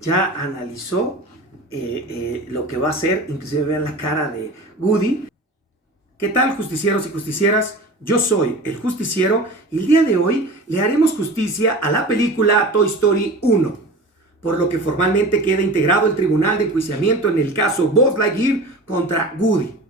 ya analizó lo que va a hacer. Inclusive vean la cara de Woody. ¿Qué tal, justicieros y justicieras? Yo soy el Justiciero y el día de hoy le haremos justicia a la película Toy Story 1, por lo que formalmente queda integrado el tribunal de enjuiciamiento en el caso Buzz Lightyear contra Woody.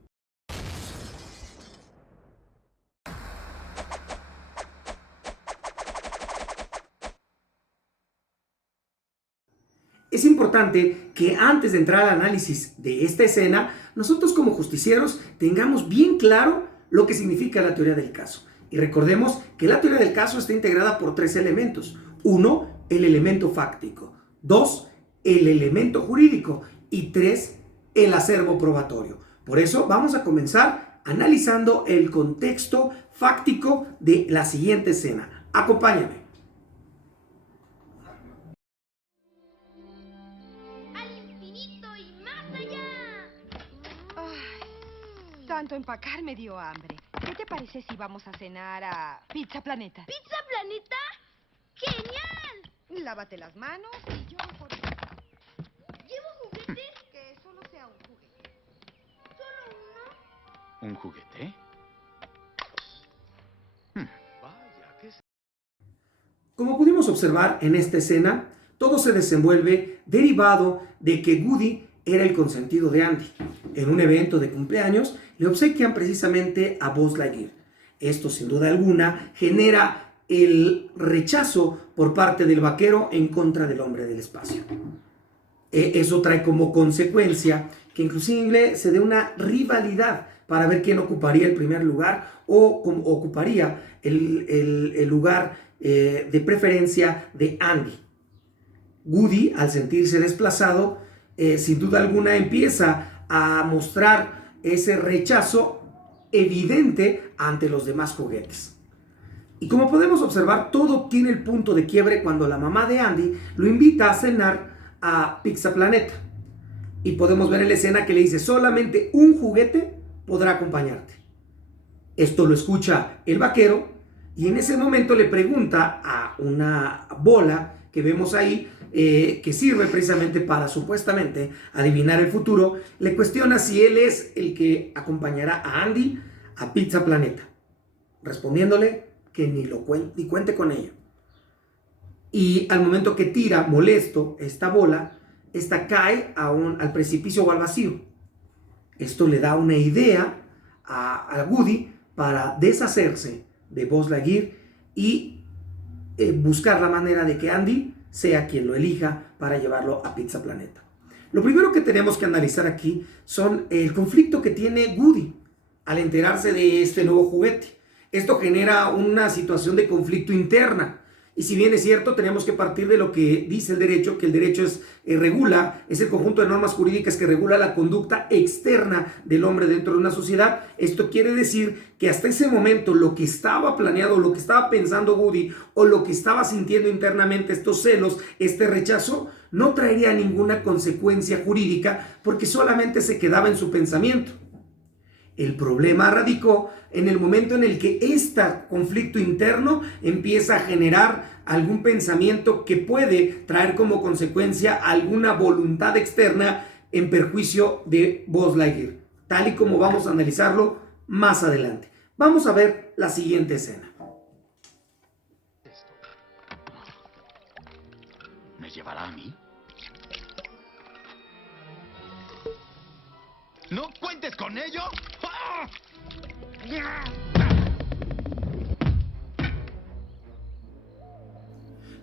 Es importante que antes de entrar al análisis de esta escena, nosotros como justicieros tengamos bien claro lo que significa la teoría del caso. Y recordemos que la teoría del caso está integrada por tres elementos. 1, el elemento fáctico. 2, el elemento jurídico. Y 3, el acervo probatorio. Por eso vamos a comenzar analizando el contexto fáctico de la siguiente escena. Acompáñame. Tanto empacar me dio hambre. ¿Qué te parece si vamos a cenar a Pizza Planeta? ¿Pizza Planeta? ¡Genial! Lávate las manos y yo por... ¿Llevo juguetes? Que solo sea un juguete. ¿Solo uno? ¿Un juguete? Vaya, ¿qué es? Como pudimos observar en esta escena, todo se desenvuelve derivado de que Woody era el consentido de Andy. En un evento de cumpleaños le obsequian precisamente a Buzz Lightyear. Esto sin duda alguna genera el rechazo por parte del vaquero en contra del hombre del espacio. Eso trae como consecuencia que inclusive se dé una rivalidad para ver quién ocuparía el primer lugar o ocuparía el lugar de preferencia de Andy. Woody, al sentirse desplazado, sin duda alguna empieza a mostrar ese rechazo evidente ante los demás juguetes. Y como podemos observar, todo tiene el punto de quiebre cuando la mamá de Andy lo invita a cenar a Pizza Planeta. Y podemos ver en la escena que le dice: solamente un juguete podrá acompañarte. Esto lo escucha el vaquero y en ese momento le pregunta a una bola que vemos ahí, que sirve precisamente para supuestamente adivinar el futuro. Le cuestiona si él es el que acompañará a Andy a Pizza Planeta, respondiéndole que ni cuente con ello. Y al momento que tira molesto esta bola, esta cae al precipicio o al vacío. Esto le da una idea a Woody para deshacerse de Buzz Lightyear y buscar la manera de que Andy sea quien lo elija para llevarlo a Pizza Planeta. Lo primero que tenemos que analizar aquí son el conflicto que tiene Woody al enterarse de este nuevo juguete. Esto genera una situación de conflicto interna. Y si bien es cierto, tenemos que partir de lo que dice el derecho, que el derecho es el conjunto de normas jurídicas que regula la conducta externa del hombre dentro de una sociedad. Esto quiere decir que hasta ese momento lo que estaba planeado, lo que estaba pensando Woody o lo que estaba sintiendo internamente, estos celos, este rechazo, no traería ninguna consecuencia jurídica porque solamente se quedaba en su pensamiento. El problema radicó en el momento en el que este conflicto interno empieza a generar algún pensamiento que puede traer como consecuencia alguna voluntad externa en perjuicio de Buzz Lightyear, tal y como vamos a analizarlo más adelante. Vamos a ver la siguiente escena. ¿Me llevará a mí? ¿No cuentes con ello? ¡Ah!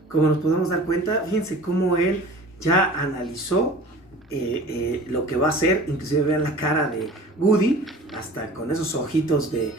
Como nos podemos dar cuenta, fíjense cómo él ya analizó lo que va a hacer. Inclusive vean la cara de Woody, hasta con esos ojitos de...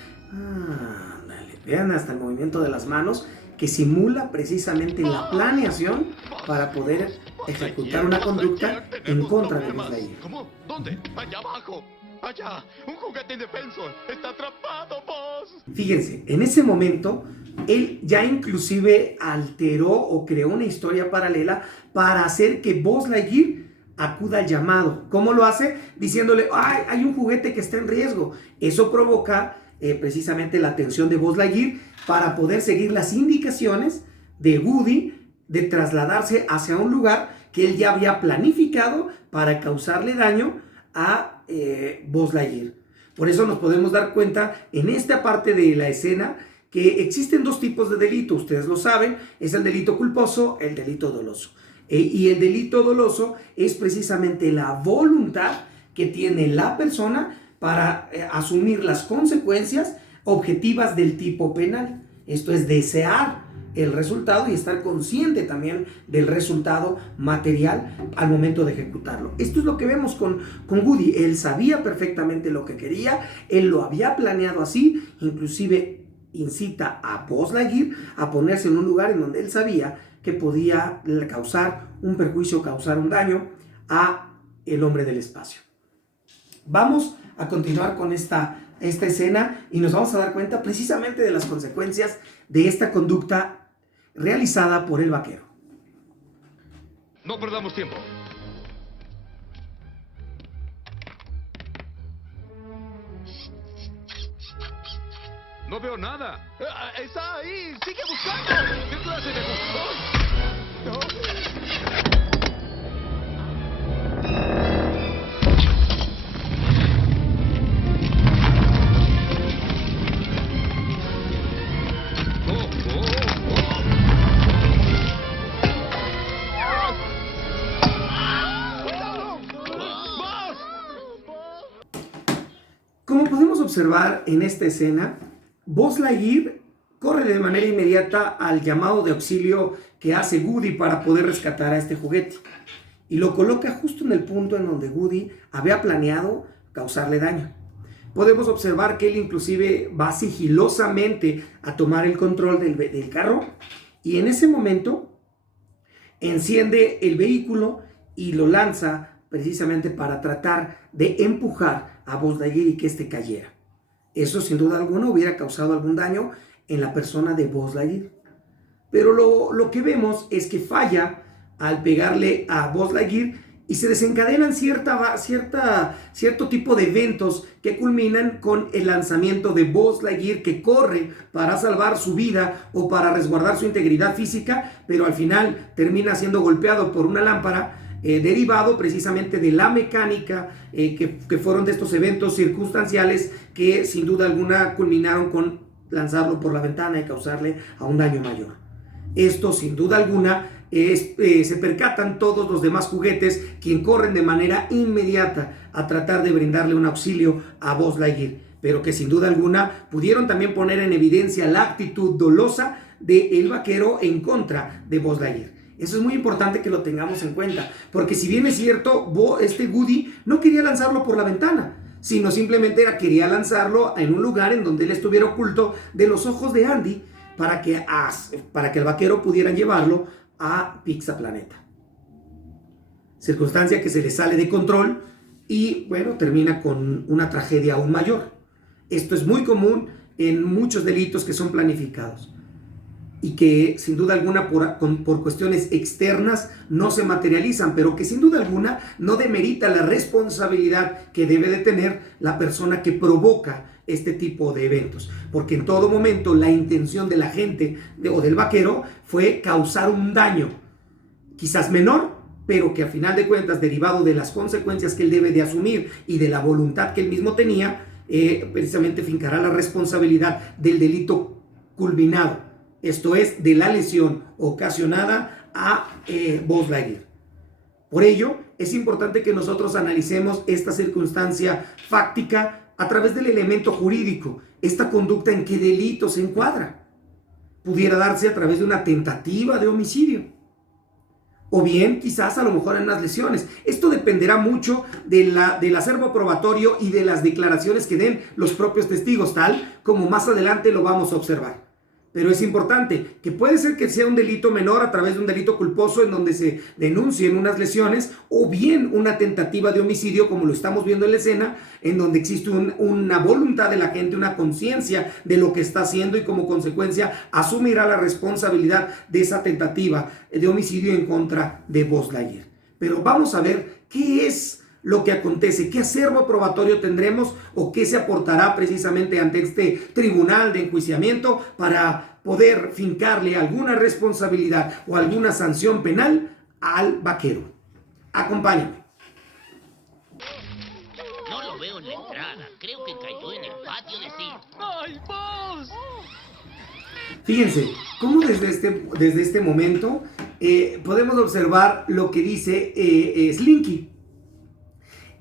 vean hasta el movimiento de las manos que simula precisamente la planeación para poder ejecutar una conducta en contra de Buzz Lightyear. ¿Cómo? ¿Dónde? Allá abajo. Allá. Un juguete indefenso. Está atrapado, Buzz. Fíjense, en ese momento él ya inclusive alteró o creó una historia paralela para hacer que Buzz Lightyear acuda al llamado. ¿Cómo lo hace? Diciéndole: ¡ay, hay un juguete que está en riesgo! Eso provoca precisamente la atención de Buzz Lightyear para poder seguir las indicaciones de Woody de trasladarse hacia un lugar que él ya había planificado para causarle daño a Buzz Lightyear. Por eso nos podemos dar cuenta en esta parte de la escena que existen dos tipos de delito, ustedes lo saben, es el delito culposo, el delito doloso. Y el delito doloso es precisamente la voluntad que tiene la persona para asumir las consecuencias objetivas del tipo penal. Esto es desear el resultado y estar consciente también del resultado material al momento de ejecutarlo. Esto es lo que vemos con Woody. Él sabía perfectamente lo que quería, él lo había planeado así, inclusive incita a Buzz Lightyear a ponerse en un lugar en donde él sabía que podía causar un perjuicio, causar un daño a el hombre del espacio. Vamos a continuar con esta escena y nos vamos a dar cuenta precisamente de las consecuencias de esta conducta realizada por el vaquero. No perdamos tiempo. No veo nada. Está ahí. Sigue buscando. ¿Qué clase de buscón? No. Como podemos observar en esta escena, Buzz Lightyear corre de manera inmediata al llamado de auxilio que hace Woody para poder rescatar a este juguete y lo coloca justo en el punto en donde Woody había planeado causarle daño. Podemos observar que él inclusive va sigilosamente a tomar el control del carro y en ese momento enciende el vehículo y lo lanza precisamente para tratar de empujar a Buzz Lightyear y que éste cayera. Eso sin duda alguna hubiera causado algún daño en la persona de Buzz Lightyear. Pero lo que vemos es que falla al pegarle a Buzz Lightyear y se desencadenan cierto tipo de eventos que culminan con el lanzamiento de Buzz Lightyear, que corre para salvar su vida o para resguardar su integridad física, pero al final termina siendo golpeado por una lámpara, derivado precisamente de la mecánica que fueron de estos eventos circunstanciales que sin duda alguna culminaron con lanzarlo por la ventana y causarle a un daño mayor. Esto sin duda alguna se percatan todos los demás juguetes, quien corren de manera inmediata a tratar de brindarle un auxilio a Buzz Lightyear, pero que sin duda alguna pudieron también poner en evidencia la actitud dolosa del vaquero en contra de Buzz Lightyear. Eso es muy importante que lo tengamos en cuenta, porque si bien es cierto, Woody no quería lanzarlo por la ventana, sino simplemente quería lanzarlo en un lugar en donde él estuviera oculto de los ojos de Andy para que el vaquero pudiera llevarlo a Pixaplaneta. Circunstancia que se le sale de control y, bueno, termina con una tragedia aún mayor. Esto es muy común en muchos delitos que son planificados y que sin duda alguna por cuestiones externas no se materializan, pero que sin duda alguna no demerita la responsabilidad que debe de tener la persona que provoca este tipo de eventos, porque en todo momento la intención de la gente o del vaquero fue causar un daño, quizás menor, pero que a final de cuentas, derivado de las consecuencias que él debe de asumir y de la voluntad que él mismo tenía, precisamente fincará la responsabilidad del delito culminado. Esto es, de la lesión ocasionada a Buzz Lightyear. Por ello, es importante que nosotros analicemos esta circunstancia fáctica a través del elemento jurídico. Esta conducta, ¿en qué delito se encuadra? Pudiera darse a través de una tentativa de homicidio. O bien, quizás a lo mejor en unas lesiones. Esto dependerá mucho del acervo probatorio y de las declaraciones que den los propios testigos, tal como más adelante lo vamos a observar. Pero es importante que puede ser que sea un delito menor a través de un delito culposo en donde se denuncien unas lesiones, o bien una tentativa de homicidio, como lo estamos viendo en la escena, en donde existe una voluntad de la gente, una conciencia de lo que está haciendo y como consecuencia asumirá la responsabilidad de esa tentativa de homicidio en contra de Buzz Lightyear. Pero vamos a ver qué es lo que acontece, qué acervo probatorio tendremos o qué se aportará precisamente ante este tribunal de enjuiciamiento para poder fincarle alguna responsabilidad o alguna sanción penal al vaquero. Acompáñame. No lo veo en la entrada. Creo que cayó en el patio de Sid. ¡Ay, Buzz! Fíjense, cómo desde este momento podemos observar lo que dice Slinky.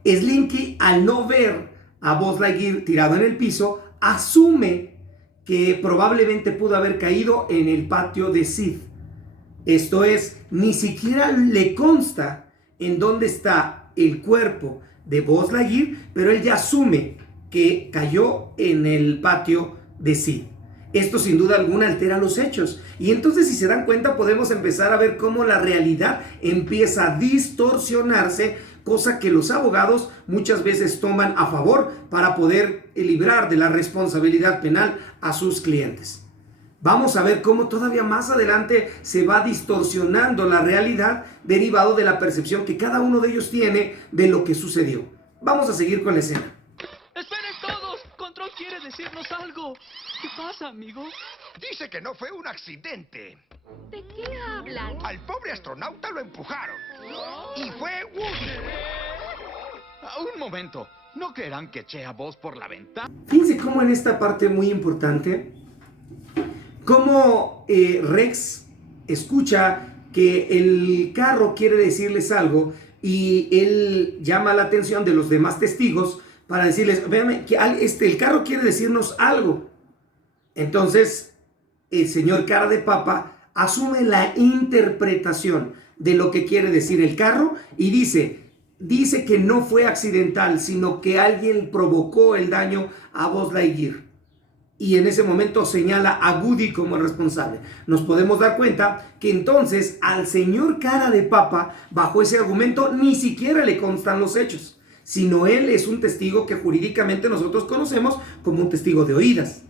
Slinky, al no ver a Buzz Lightyear tirado en el piso, asume que probablemente pudo haber caído en el patio de Sid. Esto es, ni siquiera le consta en dónde está el cuerpo de Buzz Lightyear, pero él ya asume que cayó en el patio de Sid. Esto sin duda alguna altera los hechos. Y entonces, si se dan cuenta, podemos empezar a ver cómo la realidad empieza a distorsionarse, cosa que los abogados muchas veces toman a favor para poder librar de la responsabilidad penal a sus clientes. Vamos a ver cómo todavía más adelante se va distorsionando la realidad derivado de la percepción que cada uno de ellos tiene de lo que sucedió. Vamos a seguir con la escena. ¡Esperen todos! Control quiere decirnos algo. ¿Qué pasa, amigo? Dice que no fue un accidente. ¿De qué hablan? Al pobre astronauta lo empujaron. Y fue Woody. Un momento. ¿No creerán que eché a Buzz por la ventana? Fíjense cómo en esta parte muy importante, cómo Rex escucha que el carro quiere decirles algo y él llama la atención de los demás testigos para decirles, véanme, que el carro quiere decirnos algo. Entonces, el señor Cara de Papa asume la interpretación de lo que quiere decir el carro y dice que no fue accidental, sino que alguien provocó el daño a Buzz Lightyear. Y en ese momento señala a Woody como el responsable. Nos podemos dar cuenta que entonces al señor Cara de Papa, bajo ese argumento, ni siquiera le constan los hechos, sino él es un testigo que jurídicamente nosotros conocemos como un testigo de oídas.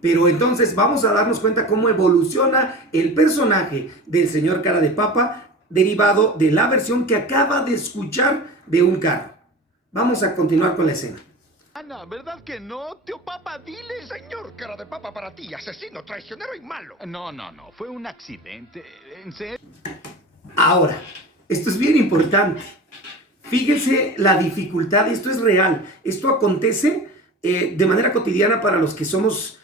Pero entonces vamos a darnos cuenta cómo evoluciona el personaje del señor Cara de Papa derivado de la versión que acaba de escuchar de un carro. Vamos a continuar con la escena. Ana, ¿verdad que no? Tío Papa, dile. Señor Cara de Papa para ti, asesino, traicionero y malo. No, fue un accidente. ¿En serio? Ahora, esto es bien importante. Fíjense la dificultad, esto es real. Esto acontece de manera cotidiana para los que somos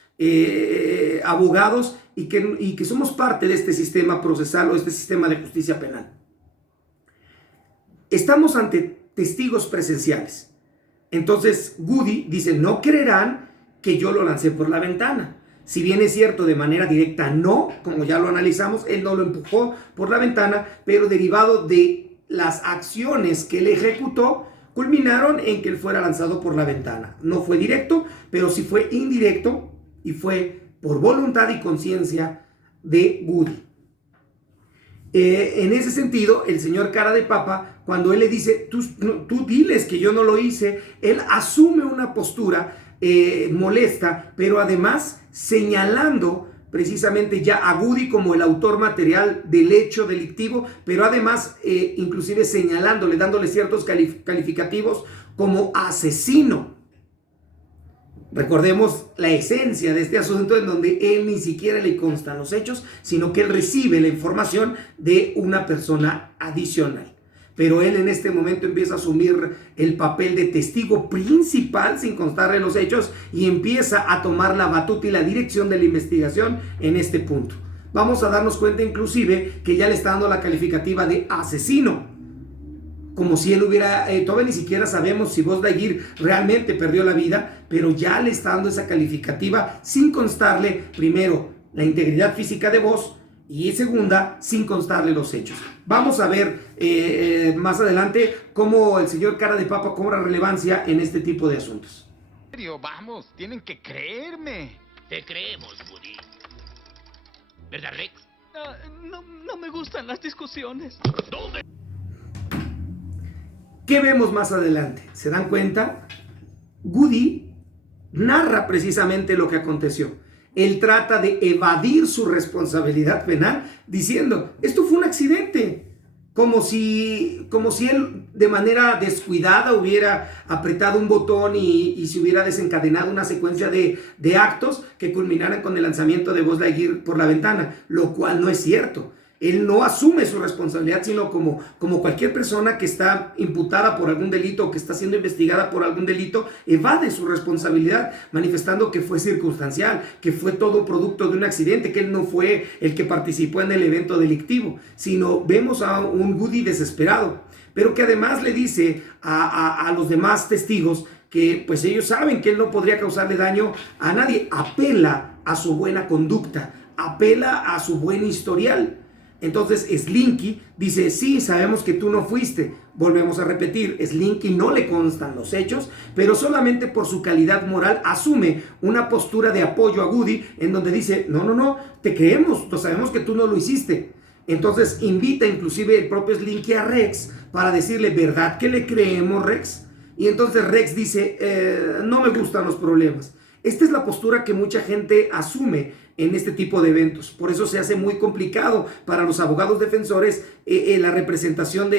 abogados y que somos parte de este sistema procesal o este sistema de justicia penal. Estamos ante testigos presenciales. Entonces Woody dice, no creerán que yo lo lancé por la ventana. Si bien es cierto, de manera directa no, como ya lo analizamos, él no lo empujó por la ventana, pero derivado de las acciones que él ejecutó, culminaron en que él fuera lanzado por la ventana. No fue directo, pero sí fue indirecto y fue por voluntad y conciencia de Woody. En ese sentido, el señor Cara de Papa, cuando él le dice, tú diles que yo no lo hice, él asume una postura molesta, pero además señalando precisamente ya a Woody como el autor material del hecho delictivo, pero además inclusive señalándole, dándole ciertos calificativos como asesino. Recordemos la esencia de este asunto en donde él ni siquiera le constan los hechos, sino que él recibe la información de una persona adicional. Pero él en este momento empieza a asumir el papel de testigo principal sin constarle los hechos y empieza a tomar la batuta y la dirección de la investigación en este punto. Vamos a darnos cuenta inclusive que ya le está dando la calificativa de asesino. Como si él hubiera, todavía ni siquiera sabemos si Buzz Lightyear realmente perdió la vida, pero ya le está dando esa calificativa sin constarle, primero, la integridad física de Buzz y segunda, sin constarle los hechos. Vamos a ver más adelante cómo el señor Cara de Papa cobra relevancia en este tipo de asuntos. En serio, vamos, tienen que creerme. Te creemos, Woody. ¿Verdad, Rex? No me gustan las discusiones. ¿Dónde? ¿Qué vemos más adelante? ¿Se dan cuenta? Woody narra precisamente lo que aconteció. Él trata de evadir su responsabilidad penal diciendo, esto fue un accidente. Como si él de manera descuidada hubiera apretado un botón y se hubiera desencadenado una secuencia de actos que culminaran con el lanzamiento de Buzz Lightyear por la ventana, lo cual no es cierto. Él no asume su responsabilidad, sino como cualquier persona que está imputada por algún delito o que está siendo investigada por algún delito, evade su responsabilidad, manifestando que fue circunstancial, que fue todo producto de un accidente, que él no fue el que participó en el evento delictivo, sino vemos a un Woody desesperado, pero que además le dice a los demás testigos que pues ellos saben que él no podría causarle daño a nadie. Apela a su buena conducta, apela a su buen historial. Entonces Slinky dice, sí, sabemos que tú no fuiste. Volvemos a repetir, Slinky no le constan los hechos, pero solamente por su calidad moral asume una postura de apoyo a Woody, en donde dice, no, te creemos, sabemos que tú no lo hiciste. Entonces invita inclusive el propio Slinky a Rex para decirle, ¿verdad que le creemos, Rex? Y entonces Rex dice, no me gustan los problemas. Esta es la postura que mucha gente asume en este tipo de eventos. Por eso se hace muy complicado para los abogados defensores la representación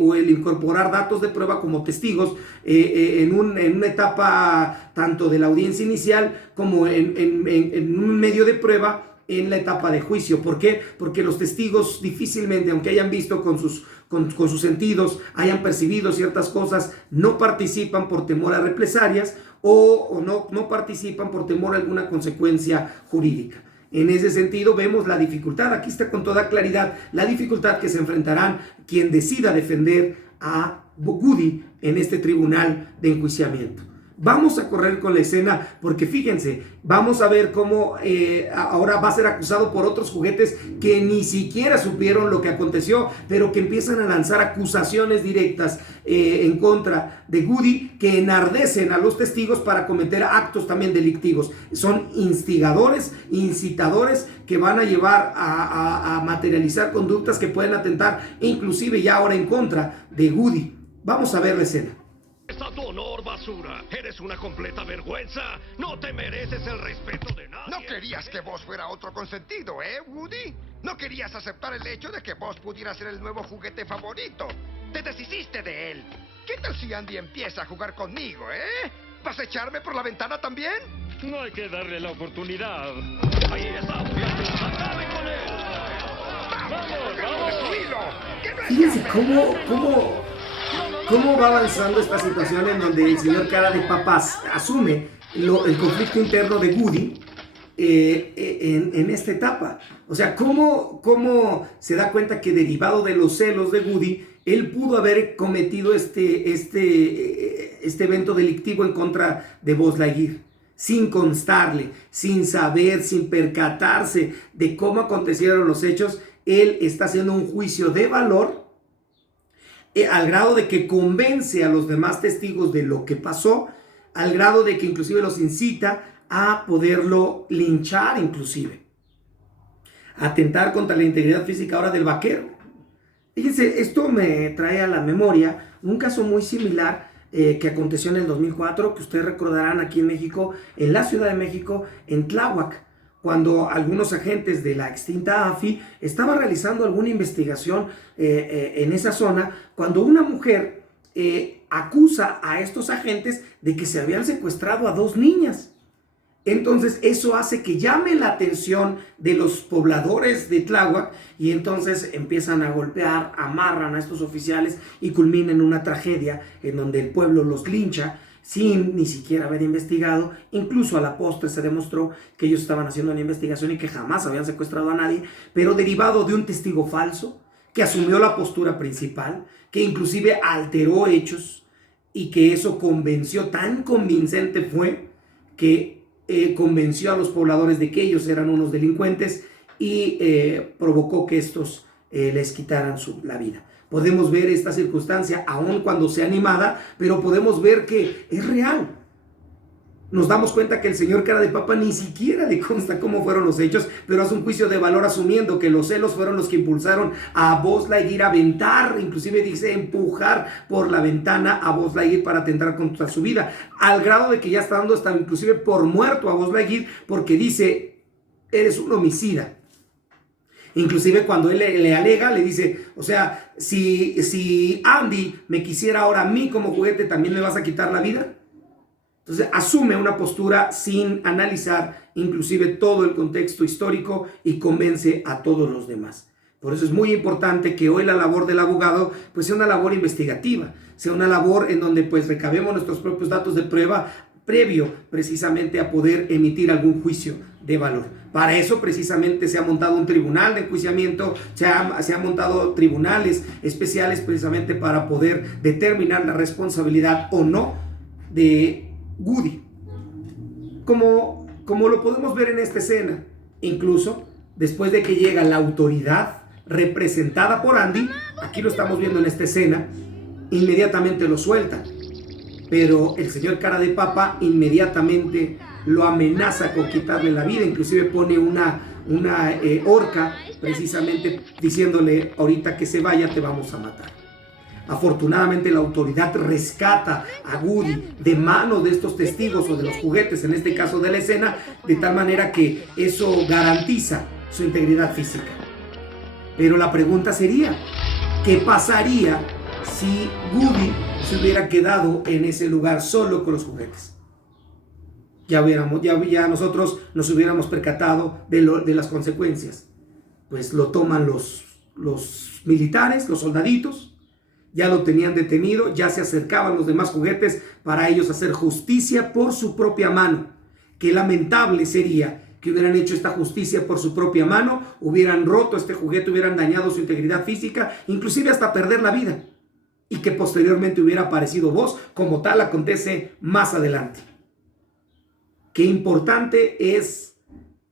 o el incorporar datos de prueba como testigos en una etapa tanto de la audiencia inicial como en un medio de prueba en la etapa de juicio. ¿Por qué? Porque los testigos difícilmente, aunque hayan visto con sus sentidos, hayan percibido ciertas cosas, no participan por temor a represalias o no participan por temor a alguna consecuencia jurídica. En ese sentido vemos la dificultad, aquí está con toda claridad, la dificultad que se enfrentarán quien decida defender a Woody en este tribunal de enjuiciamiento. Vamos a correr con la escena porque fíjense, vamos a ver cómo ahora va a ser acusado por otros juguetes que ni siquiera supieron lo que aconteció, pero que empiezan a lanzar acusaciones directas en contra de Woody, que enardecen a los testigos para cometer actos también delictivos. Son instigadores, incitadores que van a llevar a materializar conductas que pueden atentar inclusive ya ahora en contra de Woody. Vamos a ver la escena. ¡Está tu honor, basura! ¡Eres una completa vergüenza! ¡No te mereces el respeto de nadie! No querías que Buzz fuera otro consentido, Woody? ¿No querías aceptar el hecho de que Buzz pudiera ser el nuevo juguete favorito? ¡Te deshiciste de él! ¿Qué tal si Andy empieza a jugar conmigo, ¿Vas a echarme por la ventana también? No hay que darle la oportunidad. ¡Ahí está! ¡Acabe con él! ¡Vamos! Fíjense cómo va avanzando esta situación en donde el señor Cara de Papas asume el conflicto interno de Woody en esta etapa. O sea, cómo se da cuenta que derivado de los celos de Woody, él pudo haber cometido este evento delictivo en contra de Buzz Lightyear, sin constarle, sin saber, sin percatarse de cómo acontecieron los hechos. Él está haciendo un juicio de valor al grado de que convence a los demás testigos de lo que pasó, al grado de que inclusive los incita a poderlo linchar, inclusive atentar contra la integridad física ahora del vaquero. Fíjense, esto me trae a la memoria un caso muy similar que aconteció en el 2004, que ustedes recordarán aquí en México, en la Ciudad de México, en Tláhuac, cuando algunos agentes de la extinta AFI estaban realizando alguna investigación en esa zona, cuando una mujer acusa a estos agentes de que se habían secuestrado a 2 niñas. Entonces eso hace que llame la atención de los pobladores de Tláhuac y entonces empiezan a golpear, amarran a estos oficiales y culmina en una tragedia en donde el pueblo los lincha sin ni siquiera haber investigado. Incluso a la postre se demostró que ellos estaban haciendo una investigación y que jamás habían secuestrado a nadie, pero derivado de un testigo falso que asumió la postura principal, que inclusive alteró hechos y que eso convenció, tan convincente fue que convenció a los pobladores de que ellos eran unos delincuentes y provocó que estos les quitaran la vida. Podemos ver esta circunstancia aun cuando sea animada, pero podemos ver que es real. Nos damos cuenta que el señor Cara de Papa ni siquiera le consta cómo fueron los hechos, pero hace un juicio de valor asumiendo que los celos fueron los que impulsaron a Buzz Lightyear a aventar, inclusive dice empujar por la ventana a Buzz Lightyear para atentar contra su vida, al grado de que ya está dando hasta inclusive por muerto a Buzz Lightyear porque dice, eres un homicida. Inclusive cuando él le alega, le dice, o sea, si Andy me quisiera ahora a mí como juguete, ¿también me vas a quitar la vida? Entonces asume una postura sin analizar inclusive todo el contexto histórico y convence a todos los demás. Por eso es muy importante que hoy la labor del abogado pues sea una labor investigativa, sea una labor en donde pues recabemos nuestros propios datos de prueba previo precisamente a poder emitir algún juicio de valor. Para eso precisamente se ha montado un tribunal de enjuiciamiento, se ha montado tribunales especiales precisamente para poder determinar la responsabilidad o no de Woody. Como lo podemos ver en esta escena, incluso después de que llega la autoridad representada por Andy, aquí lo estamos viendo en esta escena, inmediatamente lo sueltan. Pero el señor Cara de Papa inmediatamente lo amenaza con quitarle la vida, inclusive pone una horca precisamente diciéndole: ahorita que se vaya te vamos a matar. Afortunadamente la autoridad rescata a Woody de mano de estos testigos o de los juguetes, en este caso de la escena, de tal manera que eso garantiza su integridad física. Pero la pregunta sería, ¿qué pasaría si Woody se hubiera quedado en ese lugar solo con los juguetes? Ya nosotros nos hubiéramos percatado de las consecuencias. Pues lo toman los militares, los soldaditos, ya lo tenían detenido, ya se acercaban los demás juguetes para ellos hacer justicia por su propia mano. Qué lamentable sería que hubieran hecho esta justicia por su propia mano, hubieran roto este juguete, hubieran dañado su integridad física, inclusive hasta perder la vida, y que posteriormente hubiera aparecido Buzz, como tal acontece más adelante. Qué importante es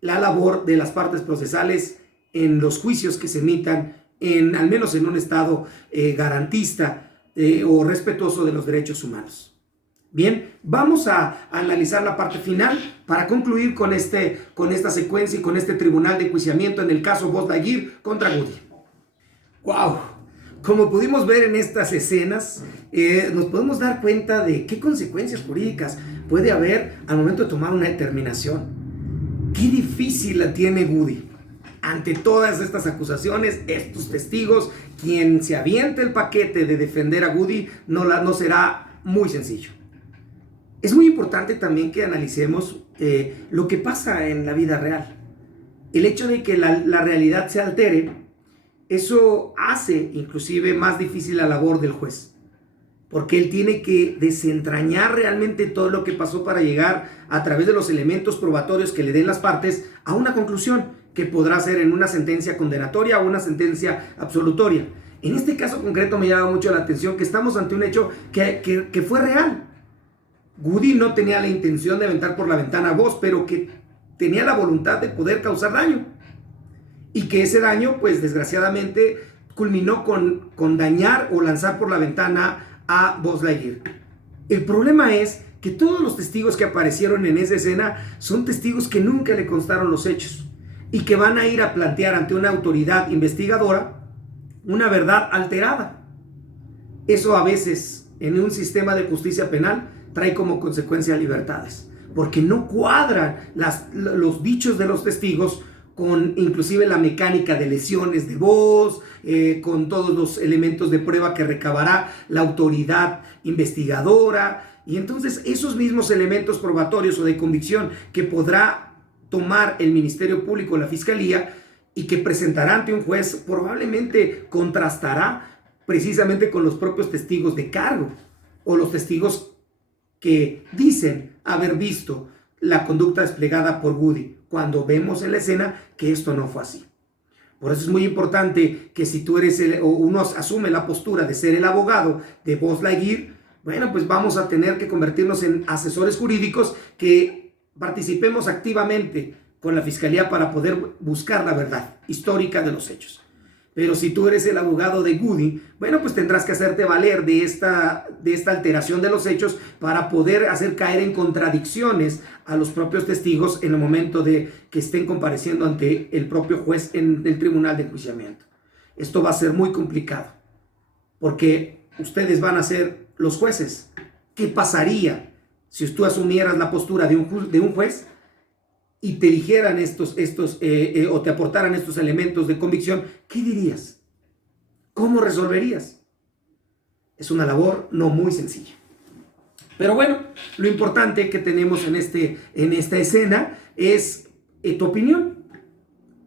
la labor de las partes procesales en los juicios que se emitan, al menos en un estado garantista o respetuoso de los derechos humanos. Bien, vamos a analizar la parte final para concluir con esta secuencia y con este tribunal de enjuiciamiento en el caso Buzz Lightyear contra Woody. ¡Wow! Como pudimos ver en estas escenas, nos podemos dar cuenta de qué consecuencias jurídicas puede haber al momento de tomar una determinación. Qué difícil la tiene Woody. Ante todas estas acusaciones, estos testigos, quien se aviente el paquete de defender a Woody no será muy sencillo. Es muy importante también que analicemos lo que pasa en la vida real. El hecho de que la realidad se altere, eso hace inclusive más difícil la labor del juez, porque él tiene que desentrañar realmente todo lo que pasó para llegar a través de los elementos probatorios que le den las partes a una conclusión que podrá ser en una sentencia condenatoria o una sentencia absolutoria. En este caso concreto me llama mucho la atención que estamos ante un hecho que fue real. Woody no tenía la intención de aventar por la ventana a Buzz, pero que tenía la voluntad de poder causar daño. Y que ese daño, pues desgraciadamente, culminó con dañar o lanzar por la ventana a Buzz Lightyear. El problema es que todos los testigos que aparecieron en esa escena son testigos que nunca le constaron los hechos y que van a ir a plantear ante una autoridad investigadora una verdad alterada. Eso a veces, en un sistema de justicia penal, trae como consecuencia libertades, porque no cuadran los dichos de los testigos con inclusive la mecánica de lesiones de Buzz, con todos los elementos de prueba que recabará la autoridad investigadora, y entonces esos mismos elementos probatorios o de convicción que podrá tomar el Ministerio Público o la Fiscalía y que presentará ante un juez, probablemente contrastará precisamente con los propios testigos de cargo o los testigos que dicen haber visto la conducta desplegada por Woody, cuando vemos en la escena que esto no fue así. Por eso es muy importante que si tú eres uno asume la postura de ser el abogado de Buzz Lightyear, bueno, pues vamos a tener que convertirnos en asesores jurídicos que participemos activamente con la Fiscalía para poder buscar la verdad histórica de los hechos. Pero si tú eres el abogado de Woody, bueno, pues tendrás que hacerte valer de esta alteración de los hechos para poder hacer caer en contradicciones a los propios testigos en el momento de que estén compareciendo ante el propio juez en el tribunal de enjuiciamiento. Esto va a ser muy complicado, porque ustedes van a ser los jueces. ¿Qué pasaría si tú asumieras la postura de un juez y te dijeran o te aportaran estos elementos de convicción? ¿Qué dirías? ¿Cómo resolverías? Es una labor no muy sencilla. Pero bueno, lo importante que tenemos en esta escena es tu opinión.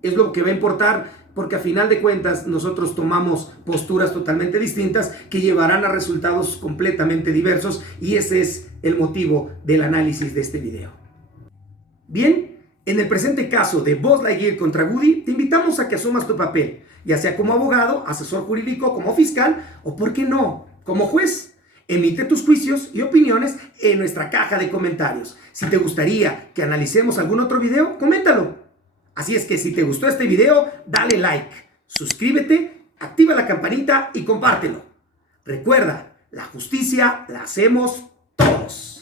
Es lo que va a importar porque a final de cuentas nosotros tomamos posturas totalmente distintas que llevarán a resultados completamente diversos, y ese es el motivo del análisis de este video. Bien, en el presente caso de Buzz Lightyear contra Woody, te invitamos a que asumas tu papel, ya sea como abogado, asesor jurídico, como fiscal o, ¿por qué no?, como juez. Emite tus juicios y opiniones en nuestra caja de comentarios. Si te gustaría que analicemos algún otro video, coméntalo. Así es que si te gustó este video, dale like, suscríbete, activa la campanita y compártelo. Recuerda, la justicia la hacemos todos.